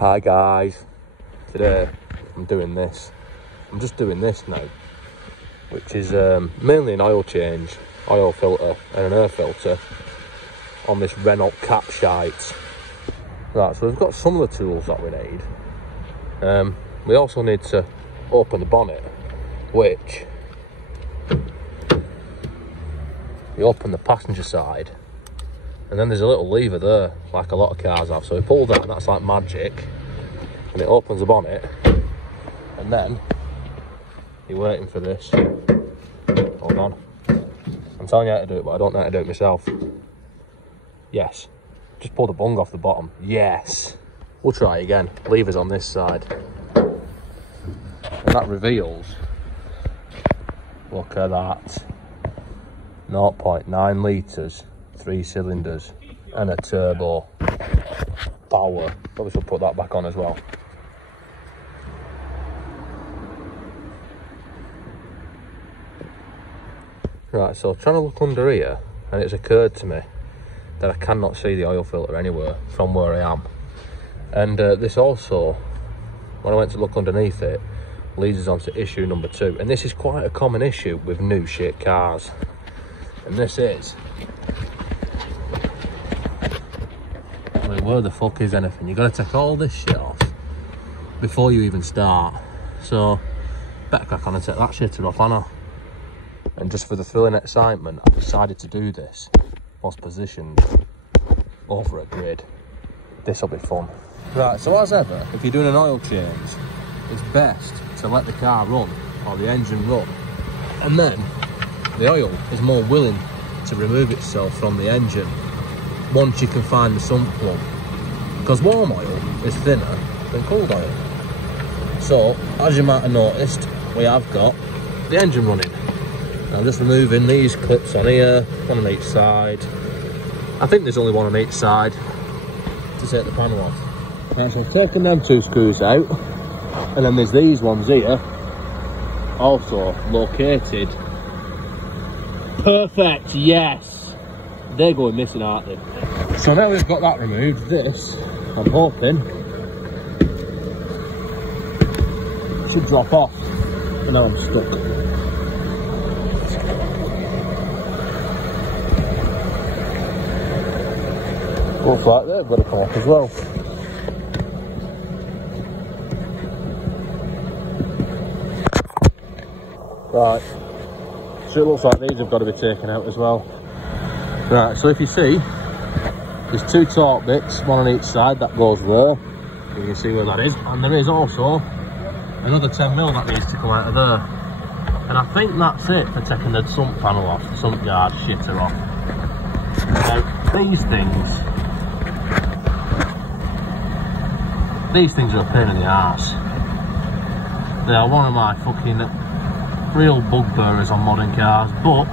Hi guys, today I'm doing this. I'm just doing this now, which is mainly an oil change, oil filter and an air filter on this Renault Captur. Right, so we've got some of the tools that we need. We also need to open the bonnet, which you open the passenger side and then there's a little lever there, like a lot of cars have. So we pull that and that's like magic, and it opens the bonnet, and then you're waiting for this. Hold on. I'm telling you how to do it, but I don't know how to do it myself. Yes. Just pull the bung off the bottom. Yes. We'll try again. Lever's on this side. And that reveals, look at that. 0.9 litres, 3 cylinders, and a turbo. Power. Probably should put that back on as well. Right, so trying to look under here, and it's occurred to me that I cannot see the oil filter anywhere from where I am. And this also, when I went to look underneath it, leads us on to issue number 2. And this is quite a common issue with new shit cars. And this is, I mean, where the fuck is anything? You've got to take all this shit off before you even start. So, better crack on and take that shitter off, Anna. And just for the thrilling excitement, I decided to do this whilst positioned over a grid. This'll be fun. Right, so as ever, if you're doing an oil change, it's best to let the car run, or the engine run, and then the oil is more willing to remove itself from the engine once you can find the sump plug, because warm oil is thinner than cold oil. So, as you might have noticed, we have got the engine running. I'm just removing these clips on here, one on each side. I think there's only one on each side to take the panel off. Right, so I've taken them 2 screws out, and then there's these ones here, also located. Perfect, yes! They're going missing, aren't they? So now we've got that removed, this, I'm hoping, should drop off. And now I'm stuck. Looks like they've got to come off as well. Right, so it looks like these have got to be taken out as well. Right, so if you see, there's 2 torque bits, one on each side, that goes there. You can see where that is. And there is also another 10mm that needs to come out of there. And I think that's it for taking the sump panel off, the sump guard shitter off. Now, these things are a pain in the arse. They are one of my fucking real bugbearers on modern cars, but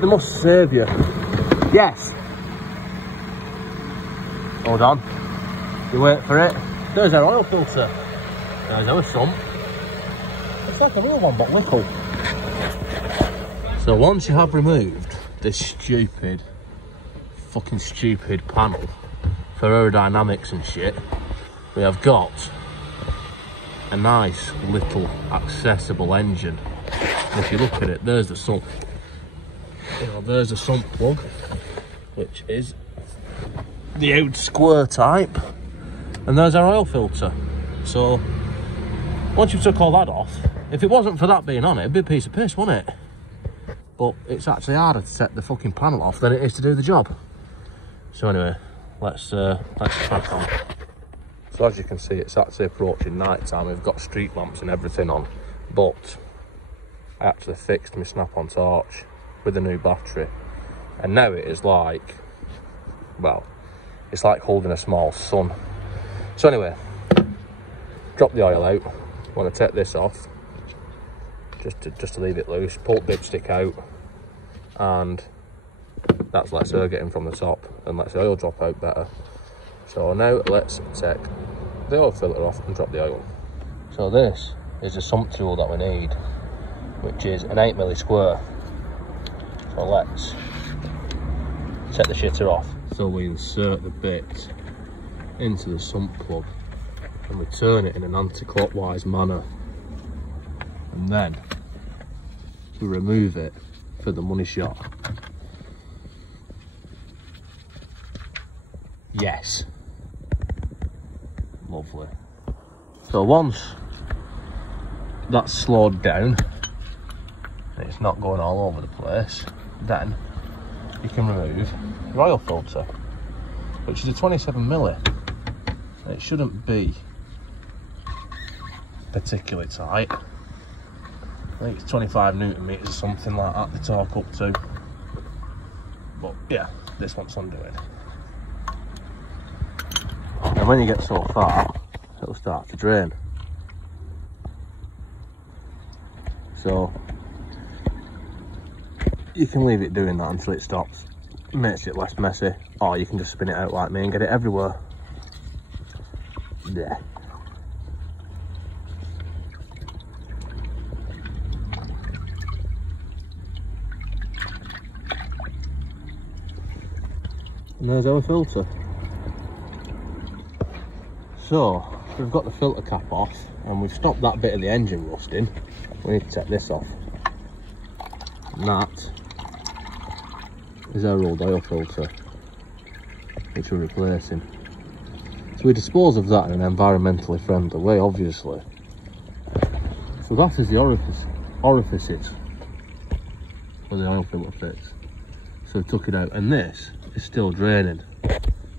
they must save you. Yes. Hold on. You wait for it. There's our oil filter. There's our sump. It's like a real one, but little. So once you have removed this stupid, fucking stupid panel for aerodynamics and shit, we have got a nice little accessible engine. And if you look at it, there's the sump. You know, there's the sump plug, which is the old square type, and there's our oil filter. So once you took all that off, if it wasn't for that being on it, it'd be a piece of piss, wouldn't it? But it's actually harder to set the fucking panel off than it is to do the job. So anyway, let's crack on. So as you can see, it's actually approaching night time. We've got street lamps and everything on, but I actually fixed my snap-on torch with a new battery, and now it is like, well, it's like holding a small sun. So anyway, drop the oil out. Want to take this off, just to leave it loose. Pull the dipstick out, and that's lets air get in from the top and lets the oil drop out better. So now let's take the oil filter off and drop the oil. So this is the sump tool that we need, which is an 8mm square. So let's set the shitter off. So we insert the bit into the sump plug and we turn it in an anti-clockwise manner, and then we remove it for the money shot. Yes. Lovely. So once that's slowed down, it's not going all over the place, then you can remove your oil filter, which is a 27mm. It shouldn't be particularly tight. I think it's 25 Newton meters or something like that they talk up to. But yeah, this one's undoing. And when you get so far, it'll start to drain. So you can leave it doing that until it stops. Makes it less messy, or you can just spin it out like me and get it everywhere. Yeah. And there's our filter. So we've got the filter cap off and we've stopped that bit of the engine rusting. We need to take this off. And that is our old oil filter, which we're replacing. So we dispose of that in an environmentally friendly way, obviously. So that is the orifices where the oil filter fits. So we took it out, and this is still draining.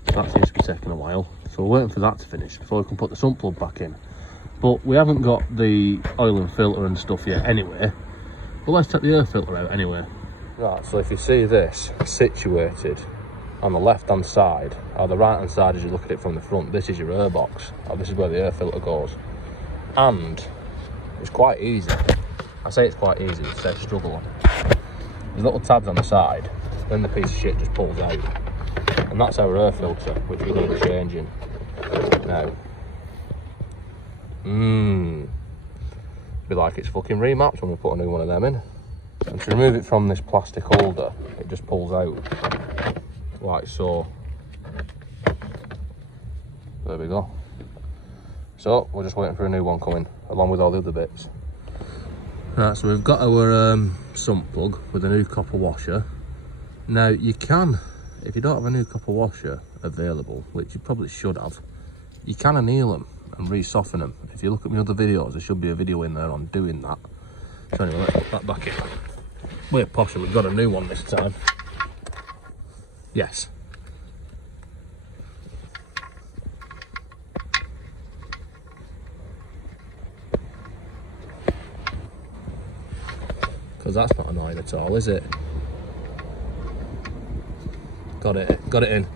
That seems to be taking a while. So we're waiting for that to finish before we can put the sump plug back in. But we haven't got the oil and filter and stuff yet anyway. But let's take the air filter out anyway. Right, so if you see this situated on the left hand side, or the right hand side as you look at it from the front, this is your air box, or this is where the air filter goes. And it's quite easy. I say it's quite easy, it says struggle on it. There's little tabs on the side, then the piece of shit just pulls out. And that's our air filter, which we're going to be changing now. Be like it's fucking remapped when we put a new one of them in. And to remove it from this plastic holder, it just pulls out like so. There we go. So we're just waiting for a new one coming along with all the other bits. Right, so we've got our sump plug with a new copper washer. Now you can, if you don't have a new copper washer available, which you probably should have, you can anneal them and re-soften them. If you look at my other videos, there should be a video in there on doing that. So anyway, let's put that back in. We're posher, we've got a new one this time. Yes. Because that's not annoying at all, is it? Got it in.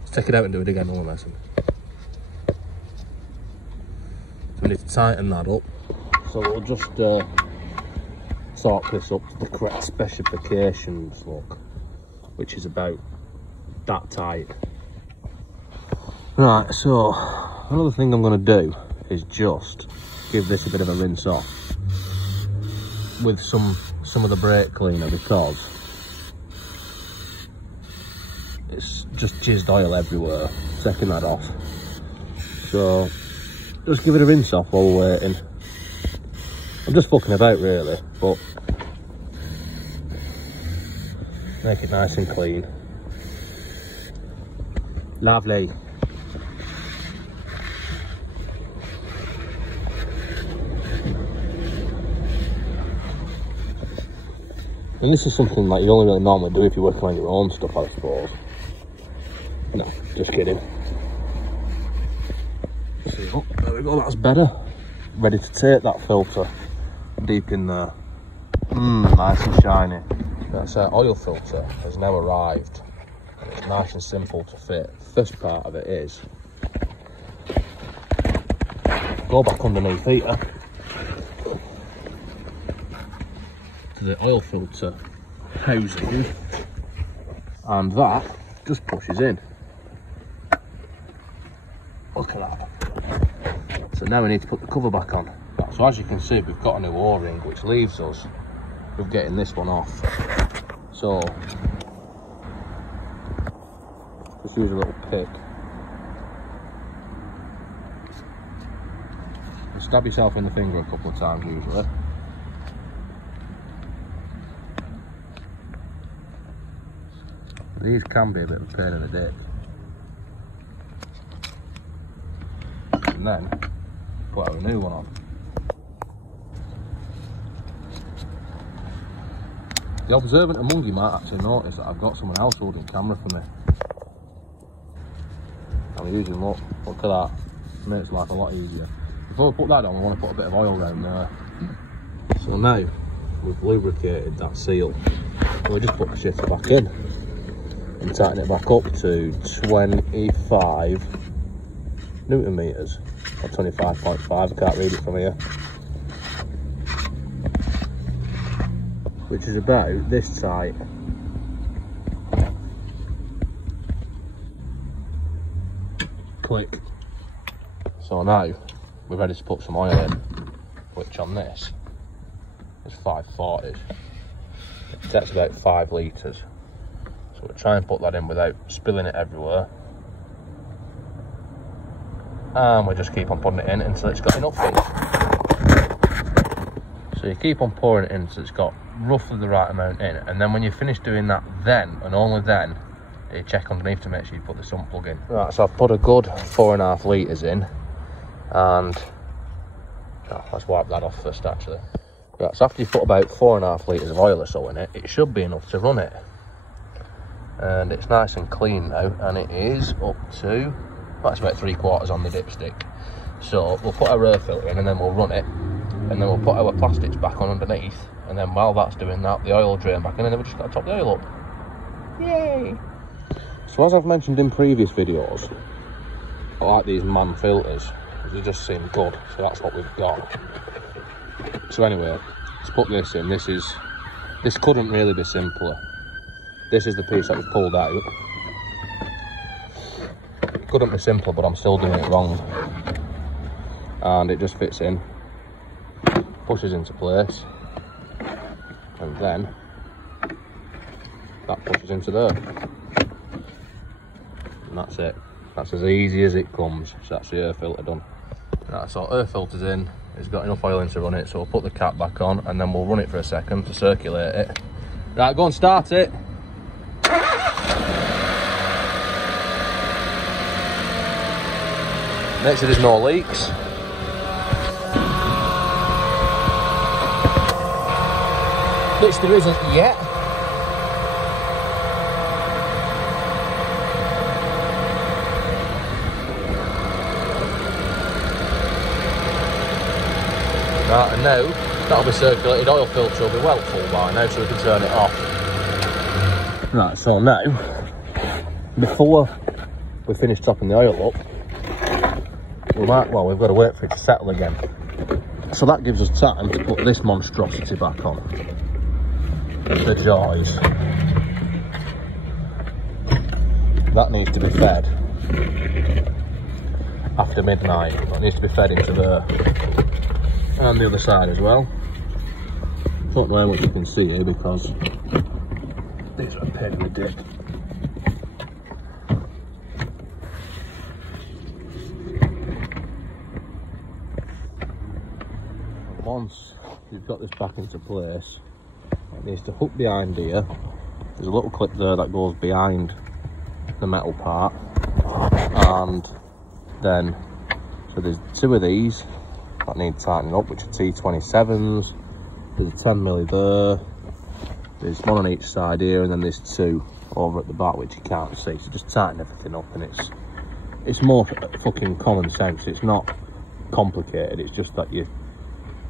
Let's take it out and do it again, no messing. So we need to tighten that up. So we'll just torque this up to the correct specifications, look, which is about that tight. Right, so another thing I'm going to do is just give this a bit of a rinse off with some of the brake cleaner, because it's just jizzed oil everywhere. Taking that off. So just give it a rinse off while we're waiting. I'm just fucking about really, but make it nice and clean. Lovely. And this is something that you only really normally do if you're working on your own stuff, I suppose. No, just kidding. So, there we go, that's better. Ready to take that filter deep in there. Nice and shiny. That's our oil filter has now arrived. And it's nice and simple to fit. First part of it is go back underneath here to the oil filter housing, and that just pushes in. Look at that. So now we need to put the cover back on. So as you can see, we've got a new O-ring, which leaves us with getting this one off. So just use a little pick stab yourself in the finger a couple of times usually. These can be a bit of a pain in the dick. And then put a new one on. The observant among you might actually notice that I've got someone else holding camera for me. I'm using, look at that, it makes life a lot easier. Before we put that on, we want to put a bit of oil around there. So now we've lubricated that seal, and we just put the shitter back in and tighten it back up to 25 Newton meters, or 25.5, I can't read it from here. Which is about this tight. Click. So now we're ready to put some oil in, which on this is 540. It takes about 5 litres. So we'll try and put that in without spilling it everywhere. And we just keep on putting it in until it's got enough in. So you keep on pouring it in until it's got roughly the right amount in, and then when you finish doing that, then and only then you check underneath to make sure you put the sump plug in. Right, so I've put a good 4.5 litres in, and let's wipe that off first actually. Right, so after you put about 4.5 litres of oil or so in it, it should be enough to run it. And it's nice and clean now, and it is up to, that's about 3/4 on the dipstick. So we'll put our air filter in and then we'll run it, and then we'll put our plastics back on underneath, and then while that's doing that, the oil will drain back in, and then we've just got to top the oil up. Yay! So as I've mentioned in previous videos, I like these man filters, they just seem good, so that's what we've got. So anyway, let's put this in. This couldn't really be simpler. This is the piece that was pulled out. It couldn't be simpler, but I'm still doing it wrong. And it just fits in, pushes into place, and then that pushes into there. And that's it. That's as easy as it comes. So that's the air filter done. Right, so air filter's in, it's got enough oil in to run it, so we'll put the cap back on and then we'll run it for a second to circulate it. Right, go and start it. Make sure there's no leaks. Which there isn't yet. Right, and now that'll be circulated, oil filter will be well full by now, so we can turn it off. Right, so now, before we finish topping the oil up, we've got to wait for it to settle again. So that gives us time to put this monstrosity back on. The joys. That needs to be fed after midnight. That needs to be fed into there. And the other side as well. Don't know how much you can see here because these are a pain in the dick. Once you've got this back into place, it needs to hook behind here. There's a little clip there that goes behind the metal part, and then so there's 2 of these that need tightening up, which are T27s. There's a 10mm there, there's one on each side here, and then there's 2 over at the back which you can't see. So just tighten everything up, and it's more fucking common sense. It's not complicated, it's just that you're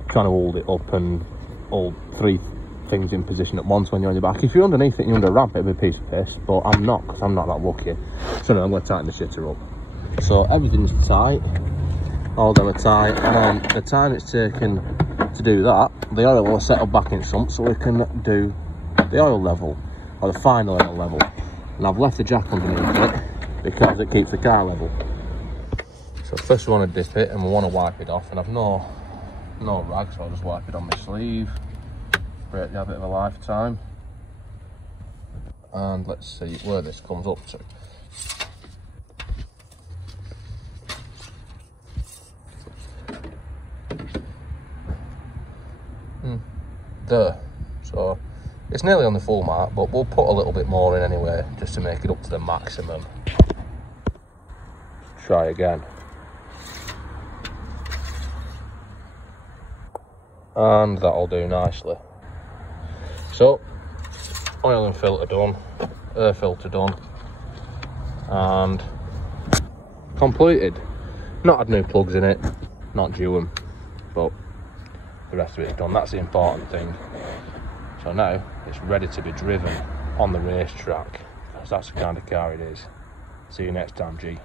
trying to hold it up and hold 3 things in position at once when you're on your back. If you're underneath it and you're under a ramp, it'd be a piece of piss, but I'm not, because I'm not that lucky. So no, I'm going to tighten the shitter up. So everything's tight, all them are tight, and the time it's taken to do that, the oil will settle back in sump so we can do the oil level, or the final oil level. And I've left the jack underneath it because it keeps the car level. So first we want to dip it and we want to wipe it off, and I've no rag, so I'll just wipe it on my sleeve. Break the habit of a lifetime. And let's see where this comes up to. there. So it's nearly on the full mark, but we'll put a little bit more in anyway, just to make it up to the maximum. Try again. And that'll do nicely. So, oil and filter done, air filter done, and completed. Not had new plugs in it, not due them, but the rest of it is done. That's the important thing. So now it's ready to be driven on the racetrack, because that's the kind of car it is. See you next time, G.